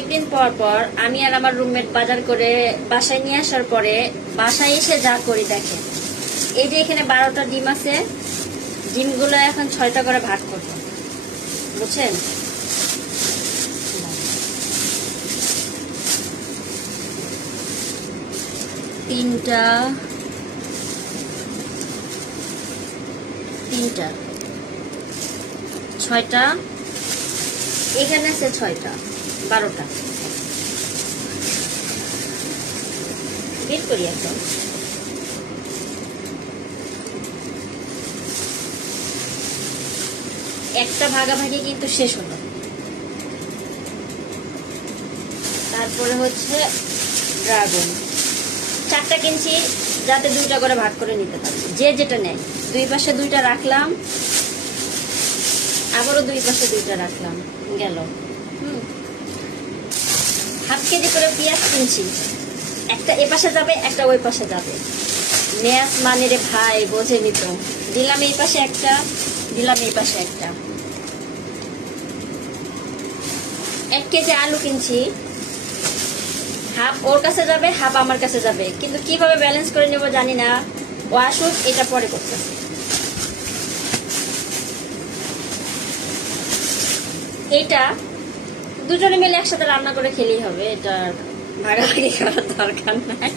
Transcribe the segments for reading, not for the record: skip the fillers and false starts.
একদিন পর পর আমি আর আমার রুমমেট বাজার করে বাসায় নিয়ে আসার পরে বাসায় এসে যা করি দেখেন, এই যে এখানে 12টা ডিম আছে, ডিমগুলো এখন 6টা করে ভাগ করবো, বুঝছেন? তিনটা 6টা, এখানে আছে 6টা, 12টা বের করি এখন। একটা ভাগাভাগি কিন্তু শেষ হলো। তারপরে হচ্ছে ড্রাগন 4টা কিনছি, যাতে 2টা করে ভাগ করে নিতে পারি, যে যেটা নেয়। দুই পাশে 2টা রাখলাম, আবারও দুই পাশে 2টা রাখলাম, গেল। হাফ কেজি করে পেঁয়াজ কিনছি, একটা এ পাশে যাবে, একটা ওই পাশে যাবে। মেয়াজ মানে রে ভাই, বোঝেনি তো। দিলাম এই পাশে একটা, দিলাম এই পাশে একটা। 1 কেজি আলু কিনছি, হাফ ওর কাছে যাবে, হাফ আমার কাছে যাবে, কিন্তু কিভাবে ব্যালেন্স করে নেব জানি না। ও আসুক, এটা পরে করতেছে। এইটা দুজনে মিলে একসাথে রান্না করে খেলেই হবে, এটা ভাগাভাগি করার দরকার নাই।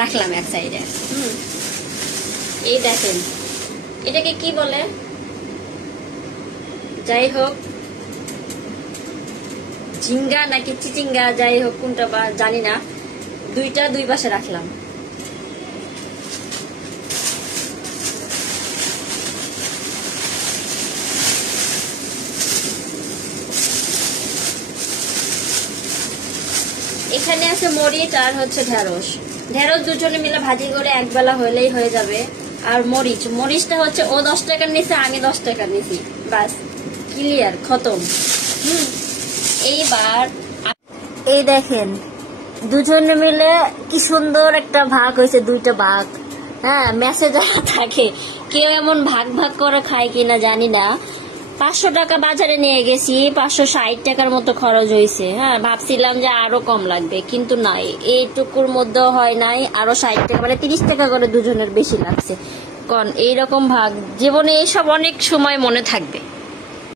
রাখলাম এক সাইডে। এই দেখেন, এটাকে কি বলে, যাই হোক, ঝিঙ্গা নাকি চিচিঙ্গা, যাই হোক কোনটা বা জানি না, 2টা দুই পাশে রাখলাম। এখানে আছে মরিচ আর হচ্ছে ঢেঁড়স। ঢেঁড়স দুজনে মিলে ভাজি করে একবেলা হইলেই হয়ে যাবে। আর মরিচটা হচ্ছে ও 10 টাকার নিছে, আমি 10 টাকার নিছি, বাস ক্লিয়ার, খতম। এইবার এই দেখেন, দুজনে মিলে কি সুন্দর একটা ভাগ হয়েছে, 2টা ভাগ। হ্যাঁ, মেসে যারা থাকে কেউ এমন ভাগ ভাগ করে খায় কিনা জানি না। 500 টাকা বাজারে নিয়ে গেছি, 560 টাকার মতো খরচ হয়েছে। হ্যাঁ, ভাবছিলাম যে আরো কম লাগবে, কিন্তু নাই, এইটুকুর মধ্যেও হয় নাই, আরো 60 টাকা, মানে 30 টাকা করে দুজনের বেশি লাগছে। এইরকম ভাগ জীবনে এইসব অনেক সময় মনে থাকবে।